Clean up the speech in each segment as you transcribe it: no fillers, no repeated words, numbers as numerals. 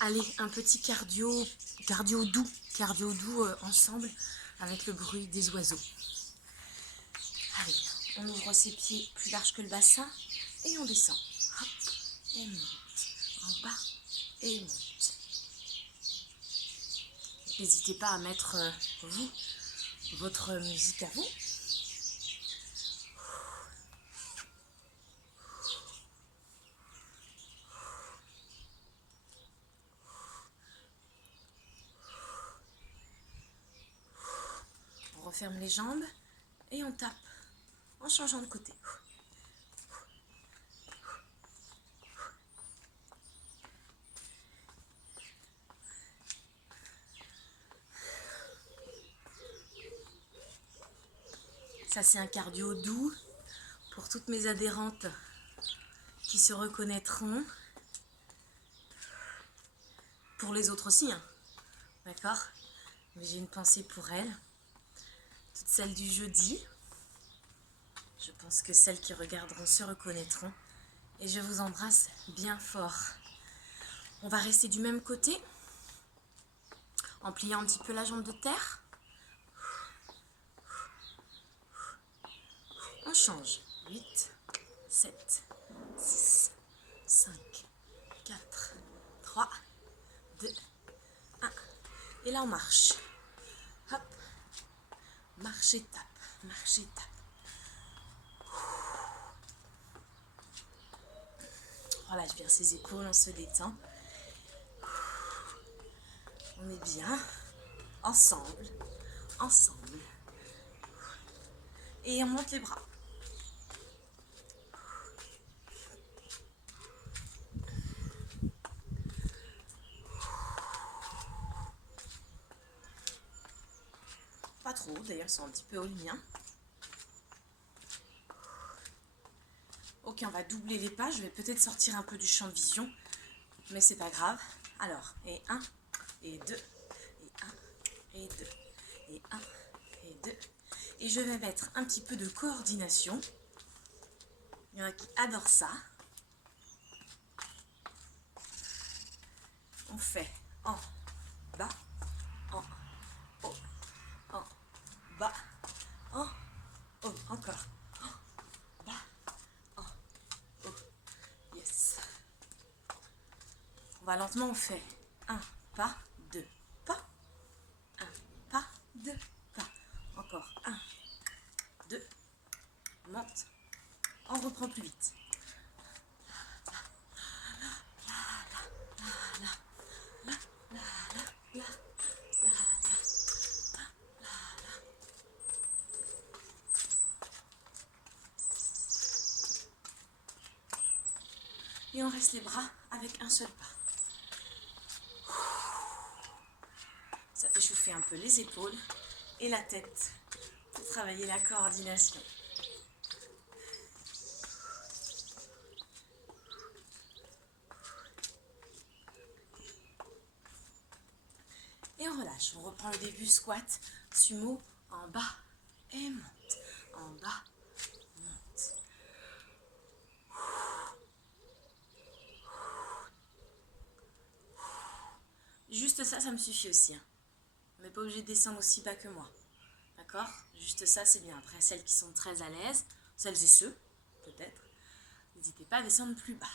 Allez, un petit cardio doux ensemble avec le bruit des oiseaux. Allez, on ouvre ses pieds plus large que le bassin et on descend. Hop, et monte. En bas et monte. N'hésitez pas à mettre, votre musique à vous. On referme les jambes et on tape en changeant de côté. Ça, c'est un cardio doux pour toutes mes adhérentes qui se reconnaîtront. Pour les autres aussi, hein. D'accord? Mais j'ai une pensée pour elles. Toutes celles du jeudi. Je pense que celles qui regarderont se reconnaîtront. Et je vous embrasse bien fort. On va rester du même côté, en pliant un petit peu la jambe de terre. On change. 8, 7, 6, 5, 4, 3, 2, 1. Et là, on marche. Hop. Marche et tape. Marche et tape. Voilà, je vire ses épaules, on se détend. On est bien. Ensemble. Ensemble. Et on monte les bras. Pas trop, d'ailleurs, ils sont un petit peu hauts les miens. Ok, on va doubler les pas. Je vais peut-être sortir un peu du champ de vision, mais c'est pas grave. Alors, et 1, et 2, et 1, et 2, et 1, et 2. Et je vais mettre un petit peu de coordination. Il y en a qui adorent ça. On fait en bas, en haut, en bas, en haut. Encore. En bas, en haut. Yes. On va lentement, on fait un pas, deux pas, un pas, deux pas. Encore un, deux, monte. On reprend plus vite. Et on reste les bras avec un seul pas. Ça fait chauffer un peu les épaules et la tête pour travailler la coordination. Et on relâche. On reprend le début squat, sumo, en bas et monte. En bas, monte. Juste ça, ça me suffit aussi, hein. On n'est pas obligé de descendre aussi bas que moi. D'accord? Juste ça, c'est bien. Après, celles qui sont très à l'aise, celles et ceux, peut-être, n'hésitez pas à descendre plus bas.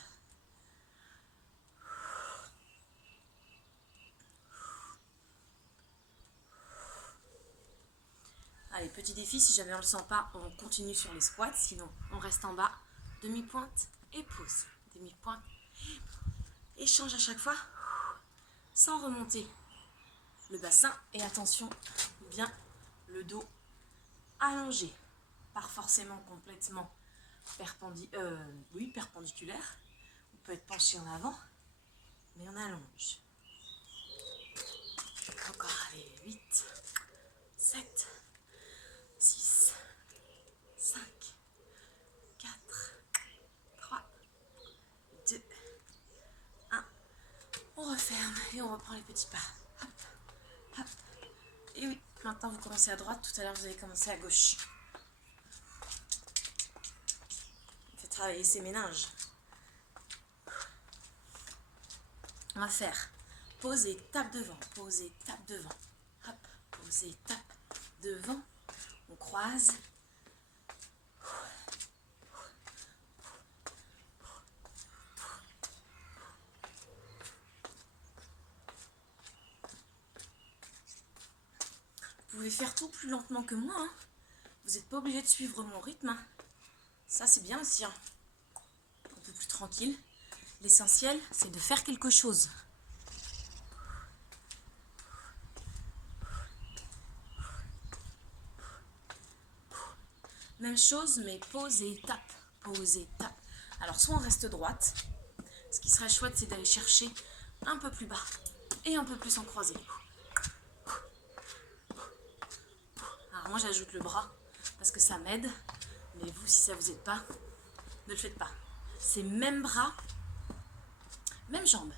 Allez, petit défi, si jamais on ne le sent pas, on continue sur les squats. Sinon, on reste en bas, demi-pointe et pause. Demi-pointe et change à chaque fois, sans remonter le bassin. Et attention, bien le dos allongé. Pas forcément complètement perpendiculaire. On peut être penché en avant, mais on allonge. Encore, allez, 8, 7, 6, 5, 4, 3, 2, 1. On referme et on reprend les petits pas. Hop, hop. Et oui, maintenant vous commencez à droite, tout à l'heure vous avez commencé à gauche. On fait travailler ses méninges. On va faire pose et tape devant, pose et tape devant. Hop, pose et tape devant. On croise. Vous pouvez faire tout plus lentement que moi. Hein. Vous n'êtes pas obligé de suivre mon rythme. Hein. Ça, c'est bien aussi. Hein. Un peu plus tranquille. L'essentiel, c'est de faire quelque chose. Même chose, mais pose et tape. Pose et tape. Alors, soit on reste droite. Ce qui serait chouette, c'est d'aller chercher un peu plus bas et un peu plus en croisé. Alors, moi, j'ajoute le bras parce que ça m'aide. Mais vous, si ça vous aide pas, ne le faites pas. C'est même bras, même jambe.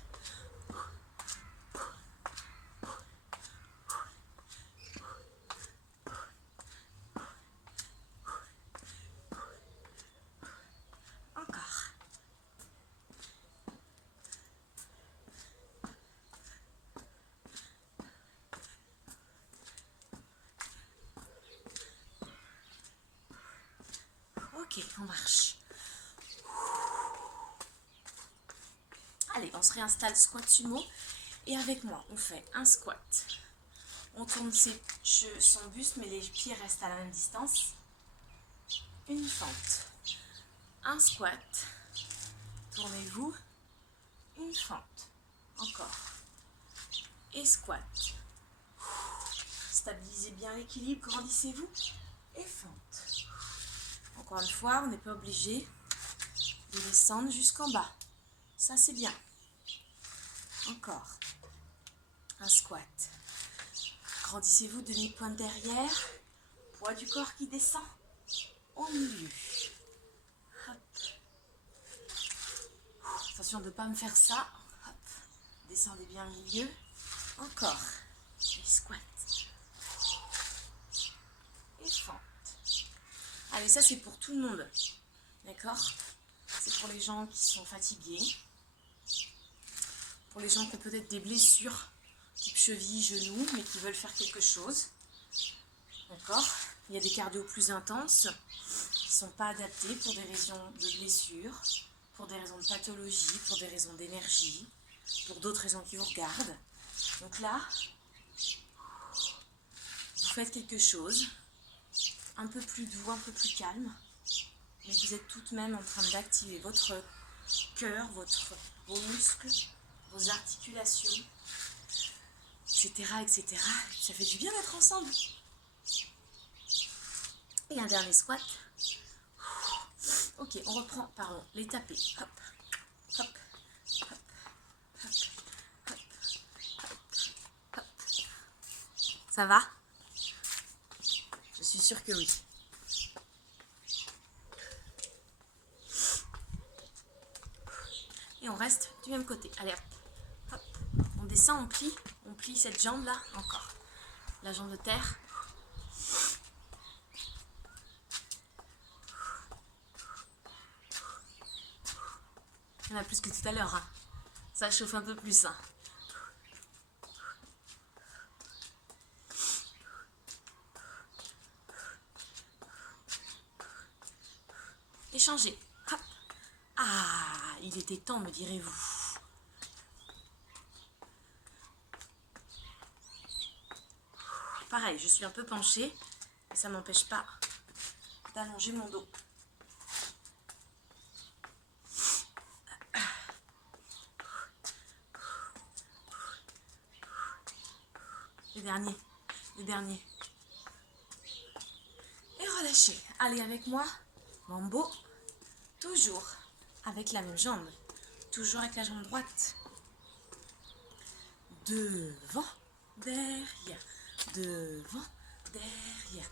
Encore. Ok, on marche. Allez, on se réinstalle squat sumo. Et avec moi, on fait un squat. On tourne son buste, mais les pieds restent à la même distance. Une fente. Un squat. Tournez-vous. Une fente. Encore. Et squat. Stabilisez bien l'équilibre, grandissez-vous. Et fente. Encore une fois, on n'est pas obligé de descendre jusqu'en bas. Ça, c'est bien. Encore. Un squat. Grandissez-vous, demi-pointe derrière. Poids du corps qui descend au milieu. Hop. Attention de ne pas me faire ça. Hop. Descendez bien au milieu. Encore. Et squat. Et fente. Allez, ça c'est pour tout le monde. D'accord? C'est pour les gens qui sont fatigués. Pour les gens qui ont peut-être des blessures, type cheville, genou, mais qui veulent faire quelque chose. D'accord? Il y a des cardio plus intenses qui ne sont pas adaptés pour des raisons de blessure, pour des raisons de pathologie, pour des raisons d'énergie, pour d'autres raisons qui vous regardent. Donc là, vous faites quelque chose, un peu plus doux, un peu plus calme, mais vous êtes tout de même en train d'activer votre cœur, vos muscles, vos articulations, etc., etc. Ça fait du bien d'être ensemble. Et un dernier squat. Ok, on reprend, pardon, les tapés. Hop, hop, hop, hop, hop, hop, hop. Ça va? Je suis sûre que oui. Et on reste du même côté. Allez, hop, hop. On descend, on plie cette jambe-là, encore. La jambe de terre. Il y en a plus que tout à l'heure. Hein. Ça chauffe un peu plus. Hein. Échangez. Hop. Ah, il était temps, me direz-vous. Pareil, je suis un peu penchée, mais ça ne m'empêche pas d'allonger mon dos. Les derniers. Et relâchez. Allez avec moi. Mambo. Toujours avec la même jambe. Toujours avec la jambe droite. Devant, derrière. Devant, derrière.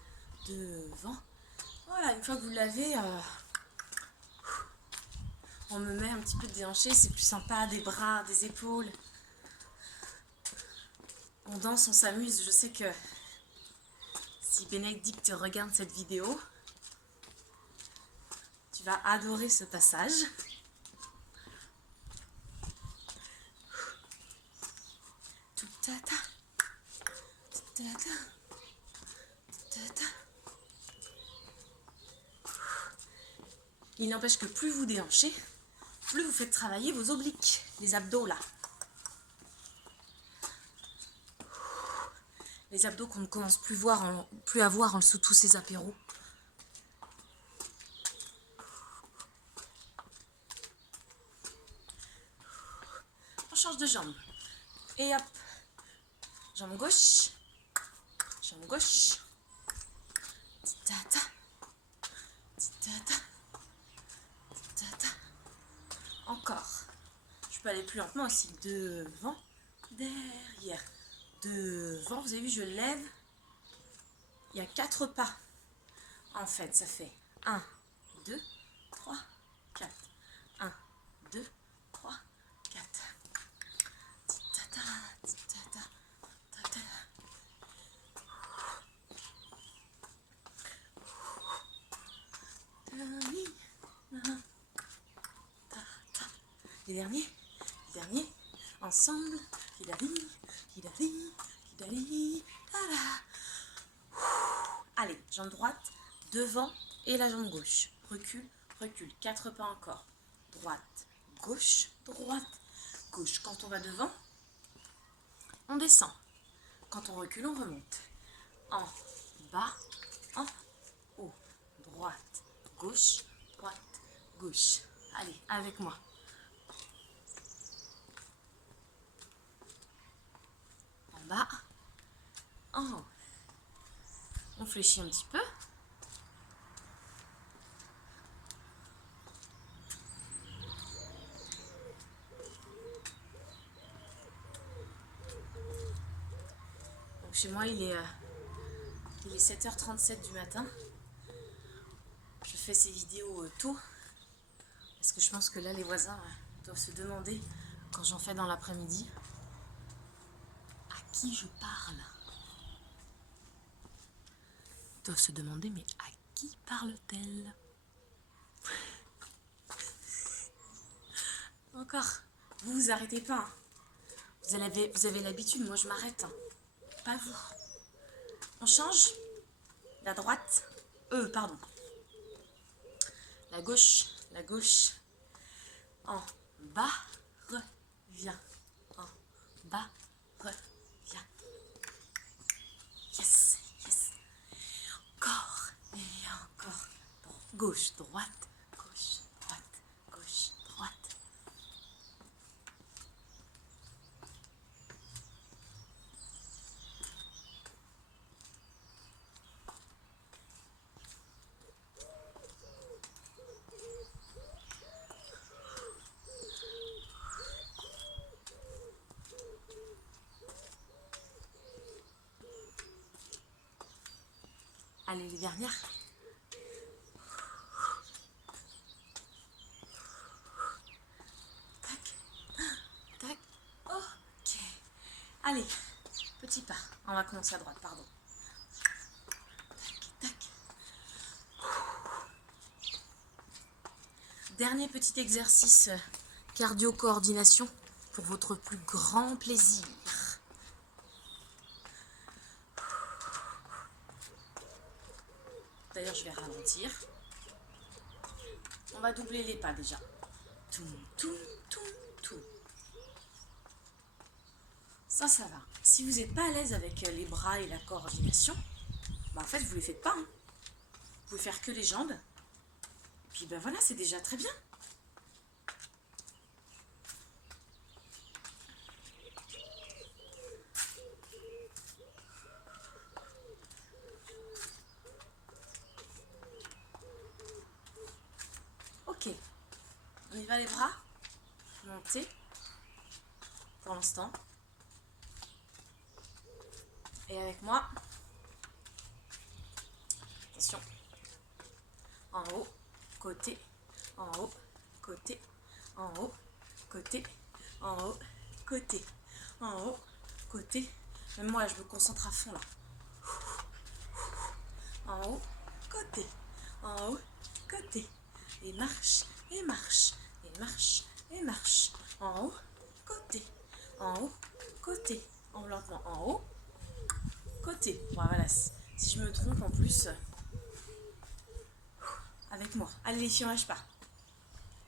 Devant. Voilà, une fois que vous l'avez, on me met un petit peu de déhanché. C'est plus sympa. Des bras, des épaules. On danse, on s'amuse. Je sais que si Bénédicte regarde cette vidéo, tu vas adorer ce passage. Ta-ta. Ta-ta. Ta-ta. Il n'empêche que plus vous déhanchez, plus vous faites travailler vos obliques, les abdos là. Les abdos qu'on ne commence plus à voir en dessous de tous ces apéros. On change de jambe. Et hop. Jambe gauche. Jambe gauche. Tata. Tata. Tata. Encore. Je peux aller plus lentement aussi. Devant. Derrière. Devant. Vous avez vu, je lève. Il y a 4 pas. En fait, ça fait 1, 2, 3, 4. 1, 2, 3, 4. Tata, tata, tata. Les derniers, ensemble. Allez, jambe droite, devant et la jambe gauche. Recule, recule. 4 pas encore. Droite, gauche, droite, gauche. Quand on va devant, on descend. Quand on recule, on remonte. En bas, en haut. Droite, gauche, gauche. Allez, avec moi. En bas, en haut. On fléchit un petit peu. Donc chez moi, il est 7h37 du matin. Je fais ces vidéos tôt. Parce que je pense que là, les voisins doivent se demander, quand j'en fais dans l'après-midi, à qui je parle. Ils doivent se demander, mais à qui parle-t-elle? Encore. Vous arrêtez pas. Hein. Vous avez l'habitude, moi je m'arrête. Hein. Pas vous. On change. La droite. Pardon. La gauche. La gauche. En bas. Reviens. En bas. Reviens. Yes. Yes. Encore. Et encore. Gauche, droite. Gauche, droite. Gauche, droite. Allez, les dernières. Tac. Tac. Ok. Allez, petit pas. On va commencer à droite, pardon. Tac, tac. Dernier petit exercice cardio-coordination pour votre plus grand plaisir. D'ailleurs, je vais ralentir. On va doubler les pas déjà. Tout. Ça va. Si vous n'êtes pas à l'aise avec les bras et la coordination, bah en fait, vous ne les faites pas. Hein. Vous pouvez faire que les jambes. Puis ben voilà, c'est déjà très bien. Ok. On y va les bras. Montez. Pour l'instant. Et avec moi. Attention. En haut, côté, en haut, côté, en haut, côté, en haut, côté, en haut, côté. Même moi, je me concentre à fond là. En haut, côté, en haut, côté. Et marche, et marche, et marche, et marche. En haut, côté, en haut, côté. On lentement en haut, côté. Voilà, si je me trompe en plus, avec moi. Allez les filles, on lâche pas.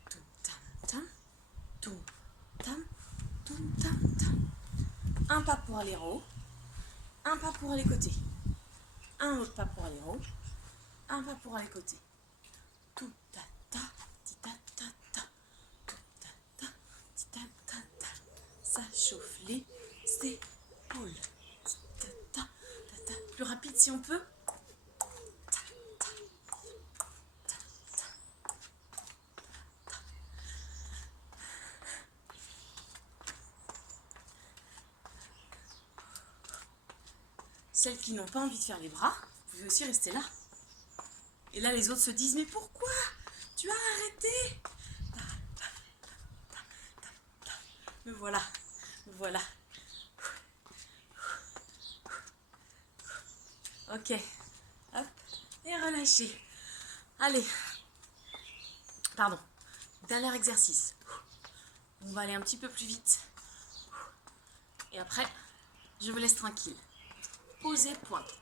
Tout tam tam, tout tam, tout tam tam. Un pas pour aller en haut, un pas pour aller côté. Un autre pas pour aller en haut, un pas pour aller côté. Tout ta ta, ti ta ta ta, tout ta ta, ti ta ta ta. Ça chauffe les épaules. Ti ta ta ta ta. Plus rapide si on peut. Ta ta ta ta ta. Celles qui n'ont pas envie de faire les bras, vous pouvez aussi rester là. Et là, les autres se disent, mais pourquoi tu as arrêté? Me voilà, me voilà. Ok, hop, et relâchez. Allez, pardon, dernier exercice. On va aller un petit peu plus vite. Et après, je vous laisse tranquille. Posez, pointe.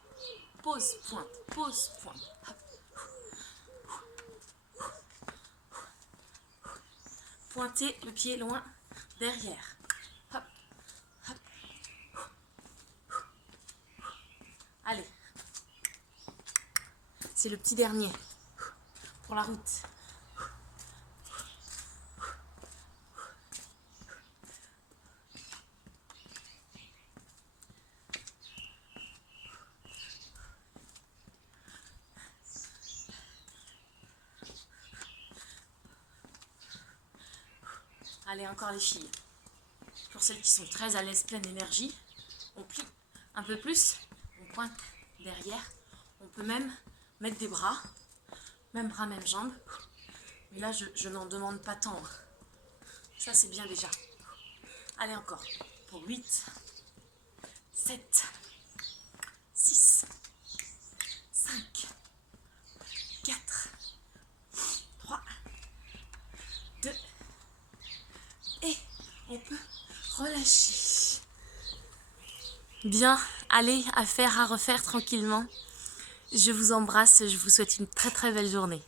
Pose, pointe. Pose, pointe. Hop. Pointez le pied loin derrière. Hop, hop. Allez. C'est le petit dernier pour la route. Allez, encore les filles. Pour celles qui sont très à l'aise, pleine d'énergie, on plie un peu plus, on pointe derrière. On peut même mettre des bras, même bras, même jambes. Mais là, je n'en demande pas tant. Ça, c'est bien déjà. Allez, encore. Pour 8, 7, 6, 5, 4, 3, 2, et on peut relâcher. Bien, allez, à faire, à refaire tranquillement. Je vous embrasse, je vous souhaite une très très belle journée.